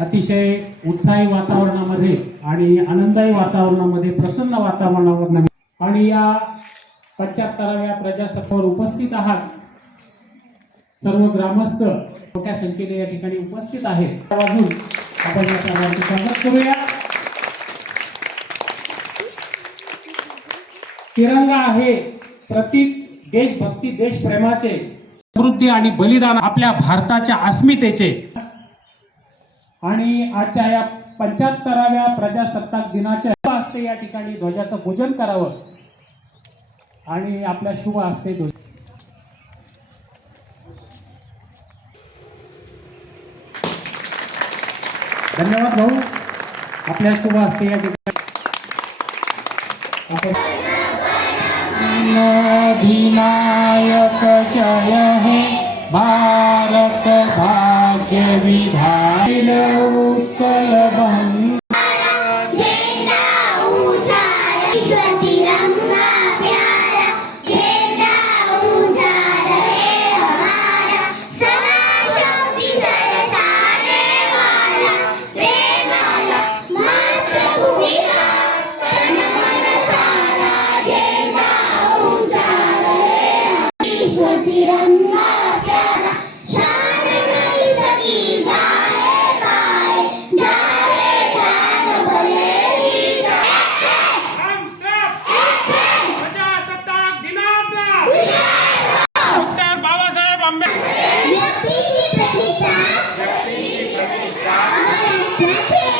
अतिशय उत्साही वातावरणामध्ये आणि आनंदायी वातावरणामध्ये प्रसन्न वातावरणावर आणि या पंच्याहत्तराव्या प्रजासत्तावर उपस्थित आहात. सर्व ग्रामस्थ मोठ्या संख्येने या ठिकाणी उपस्थित आहेत. त्या आपण या सर्वांचे स्वागत करूया. तिरंगा आहे प्रतीक देशभक्ती देशप्रेमाचे समृद्धी आणि बलिदान आपल्या भारताच्या अस्मितेचे. आणि आजच्या या पंच्याहत्तराव्या प्रजासत्ताक दिनाच्या हस्ते या ठिकाणी ध्वजाचं पूजन करावं. आणि आपल्या शुभ हस्ते ध्वज धन्यवाद भाऊ. आपल्या शुभ हस्ते या ठिकाणी जय हे भाग्य विधान उत्तर बंग Até